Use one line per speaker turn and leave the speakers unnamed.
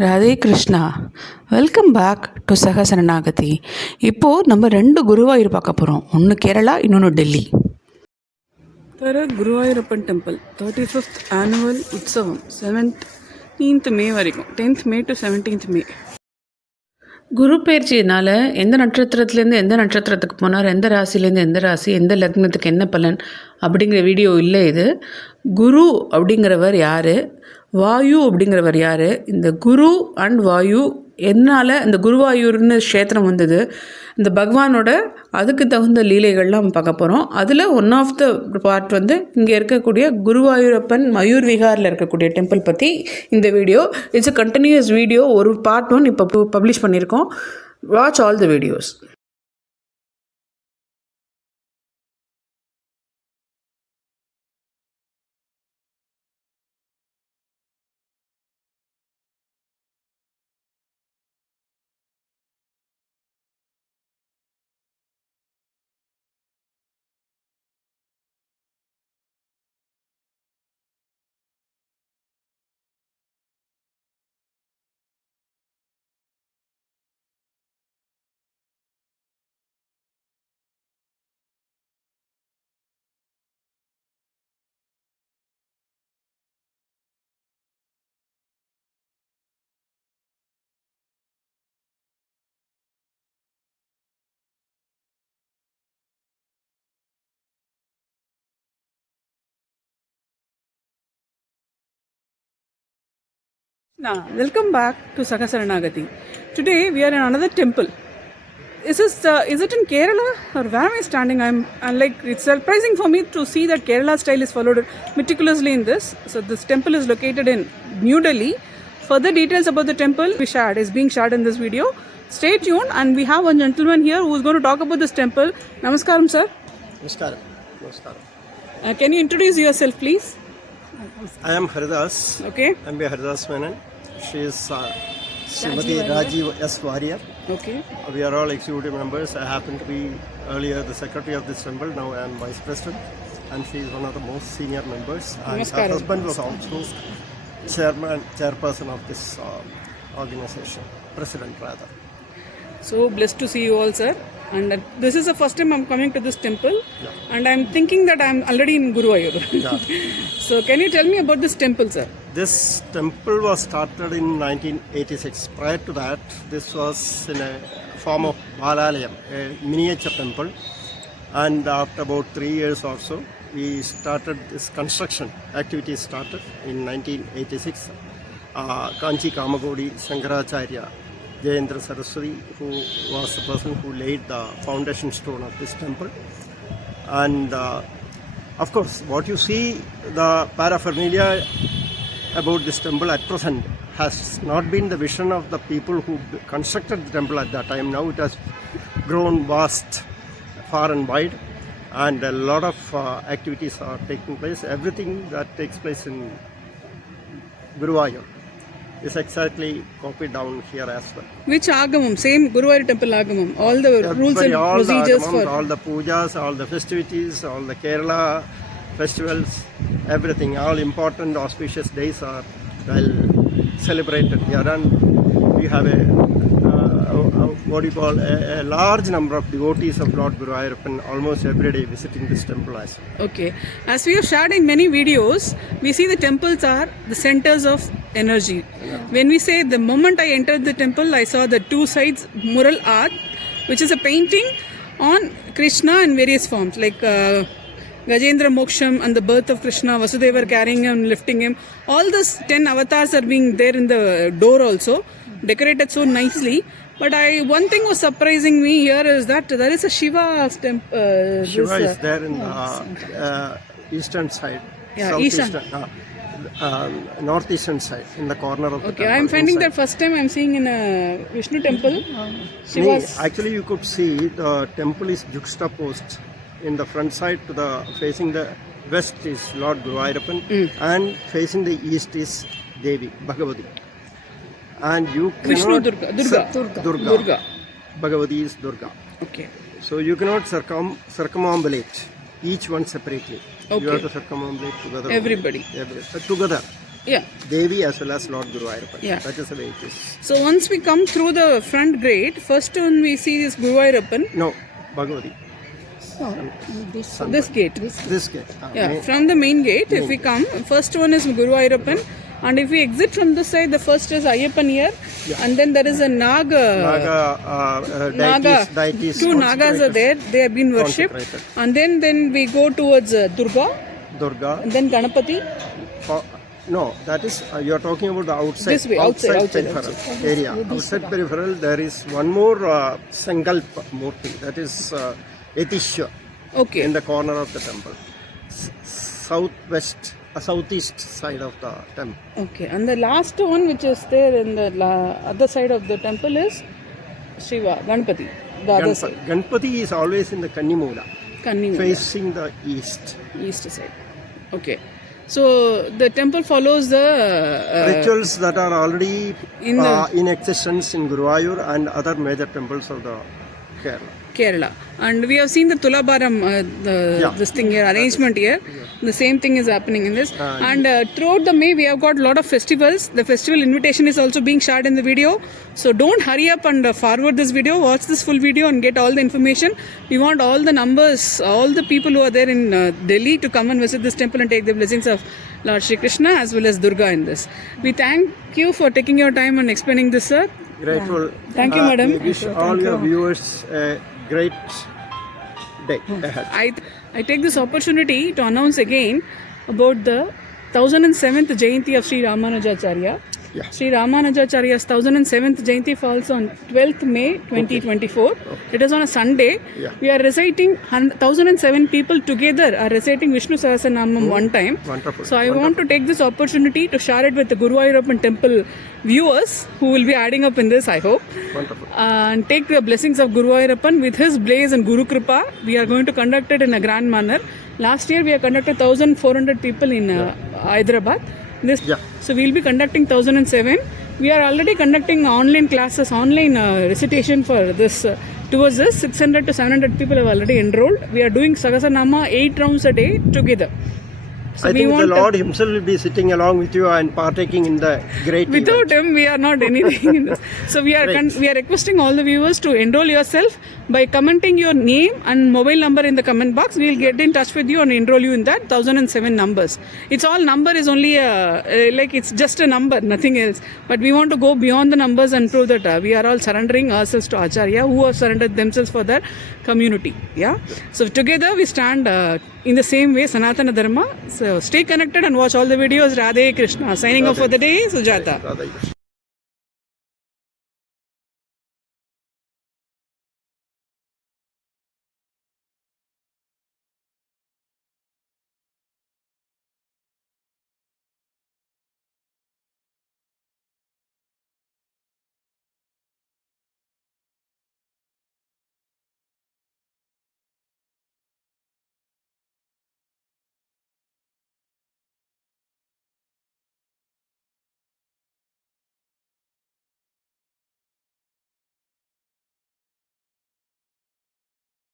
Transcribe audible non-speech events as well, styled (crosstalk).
Radhe Krishna welcome back to சகசரணாகதி இப்போது நம்ம ரெண்டு குருவாயூர் பார்க்க போகிறோம் ஒன்று கேரளா இன்னொன்று டெல்லி. தர Guruvayurappan temple thirty fifth annual உற்சவம் செவன்டீன்த் மே வரைக்கும். Tenth May to seventeenth May குரு பயிற்சியினால் எந்த நட்சத்திரத்துலேருந்து எந்த நட்சத்திரத்துக்கு போனார் எந்த ராசிலேருந்து எந்த ராசி எந்த லக்னத்துக்கு என்ன பலன் அப்படிங்கிற வீடியோ இல்லை இது. குரு அப்படிங்கிறவர் யார்? வாயு அப்படிங்கிறவர் யார்? இந்த குரு அண்ட் வாயு. என்னால் இந்த குருவாயூர்னு க்ஷேத்திரம் வந்தது. இந்த பகவானோட அதுக்கு தகுந்த லீலைகள்லாம் நம்ம பார்க்க போகிறோம் அதில் ஒன் ஆஃப் த பார்ட் வந்து இங்கே இருக்கக்கூடிய குருவாயூரப்பன் மயூர் விகாரில் இருக்கக்கூடிய டெம்பிள் பற்றி இந்த video it's a continues video ஒரு பார்ட் ஒன் இப்போ பப்ளிஷ் பண்ணியிருக்கோம். Watch all the videos Now, welcome back to Sakasaranagati. Today we are in another temple. Is this uh, is it in Kerala or where am I standing? I'm, I'm like it's surprising for me to see that Kerala style is followed meticulously in this. So this temple is located in New Delhi. Further details about the temple we shared is being shared in this video. Stay tuned, and we have one gentleman here who is going to talk about this temple. Namaskaram, sir.
Namaskaram. Namaskaram.
Uh, can you introduce yourself, please?
I am Haridas.
Okay.
I'm by Haridas Menon she is uh, Srimati Rajiv S.
Okay.
Uh, we are all executive members. I happen to be earlier the secretary of this temple, now I am vice president, and she is one of the most senior members. And her husband was also chairman, chairperson of this uh, organization, president rather.
So blessed to see you all, sir. And uh, this is the first time I'm coming to this temple, and I'm thinking that I'm already in Guruvayur. Yeah. (laughs) so can you tell me about this temple, sir?
This temple was started in 1986. Prior to that, this was in a form of Balalayam, a miniature temple. And after about three years or so, we started this construction activity started in 1986. Uh, Kanchi Kamagodi Sankaracharya Jayendra Saraswati, who was the person who laid the foundation stone of this temple. And uh, of course, what you see, the paraphernalia about this temple at present has not been the vision of the people who constructed the temple at that time. Now it has grown vast, far and wide, and a lot of uh, activities are taking place. Everything that takes place in Guruvayur is exactly copied down here as well.
Which Agamam? Same Guruvayur temple Agamam. All the rules and
all
procedures
the,
for.
all the pujas, all the festivities, all the Kerala festivals, everything, all important auspicious days are well celebrated here, and we have a uh, what do you call a, a large number of devotees of Lord Guru Ayappan almost every day visiting this temple as well.
Okay. As we have shared in many videos, we see the temples are the centers of energy. When we say the moment I entered the temple, I saw the two sides mural art, which is a painting on Krishna in various forms, like uh, Gajendra Moksham and the birth of Krishna, Vasudeva carrying him, lifting him. All these 10 avatars are being there in the door also, decorated so nicely. But I one thing was surprising me here is that there is a Shiva temple. uh,
Shiva
this, uh,
is there in the uh, eastern side,
Yeah,
southeastern, uh, um, northeastern side, in the corner of the
Okay. I'm finding
inside.
that first time I'm seeing in a Vishnu temple. Shiva's.
actually, you could see the temple is juxtaposed in the front side to the facing the west is Lord Guruvayurappan and facing the east is Devi Bhagavati. And you cannot
Durga. Durga.
Durga. Durga.
Durga.
Bhagavati is Durga.
Okay.
So you cannot circum circumambulate each one separately. You
Okay.
have to circumambulate together.
Everybody.
Every, uh, together.
Yeah.
Devi as well as Lord Guru.
Yeah.
That is the way it is.
So once we come through the front gate, first one we see is Guruvayurappan.
No, Bhagavati.
This gate.
This gate. Ah,
Yeah,
main-
from the main gate, if we come, first one is Guruvayurappan. And if we exit from this side, the first is Ayyappan here. And then there is a Naga.
Naga, uh, uh,
Naga.
deities, deities
Two Nagas are there. They have been worshipped. And then, then we go towards uh, Durga.
Durga.
And then Ganapati.
Oh, no, that is, uh, you are talking about the outside,
This way, outside, outside,
peripheral area. Outside peripheral, there is one more uh, Sankalpa Murti, that is uh, Yatishwa
Okay.
in the corner of the temple. S- southwest, uh, southeast side of the temple.
Okay, and the last one which is there in the la- other side of the temple is Shiva, Ganpati, the other side,
Ganpa- Ganpati is always in the Kannimula,
Kanni
facing the east.
east side. Okay, so the temple follows the uh,
Rituals that are already
in the-
uh, in existence in Guruvayur and other major temples of the Kerala.
Kerala, and we have seen the Tulabaram, uh, the
Yeah.
this thing here, arrangement here. The same thing is happening in this, and uh, throughout the May we have got a lot of festivals. The festival invitation is also being shared in the video, so don't hurry up and uh, forward this video. Watch this full video and get all the information. We want all the numbers, all the people who are there in uh, Delhi to come and visit this temple and take the blessings of Lord Shri Krishna as well as Durga in this. We thank you for taking your time and explaining this, sir.
Grateful.
Thank you,
Uh,
madam.
We wish all your viewers a great day hmm. ahead.
I, I take this opportunity to announce again about the 1007th Jayanti of Sri Ramanujacharya.
Yeah.
Sri Ramanujacharya's 1007th Jayanti falls on 12th May 2024. It is on a Sunday.
Yeah.
We are reciting 1007 people together are reciting Vishnu Sahasranamam one time.
Wonderful.
So I want to take this opportunity to share it with the Guru Ayurappan temple viewers who will be adding up in this, I hope.
Wonderful.
and take the blessings of Guru Ayurappan with his blaze and Guru Kripa. We are going to conduct it in a grand manner. Last year we have conducted 1,400 people in uh, Hyderabad. This,
Yeah.
So we'll be conducting 1,007. We are already conducting online classes, online uh, recitation for this. Uh, towards this, 600 to 700 people have already enrolled. We are doing Sahasranama 8 rounds a day together. So
I
we
think the Lord Himself will be sitting along with you and partaking in the great event.
Without him, we are not anything. in this. So we are con- we are requesting all the viewers to enroll yourself by commenting your name and mobile number in the comment box. We will get in touch with you and enroll you in that 1007 numbers. It's all number is only a, uh, like it's just a number, nothing else. But we want to go beyond the numbers and prove that uh, we are all surrendering ourselves to Acharya, who have surrendered themselves for their community. Yeah. So together we stand uh, in the same way, Sanatana Dharma. So stay connected and watch all the videos. Radhe Krishna. Signing off for the day, Sujata.
Radhe Krishna.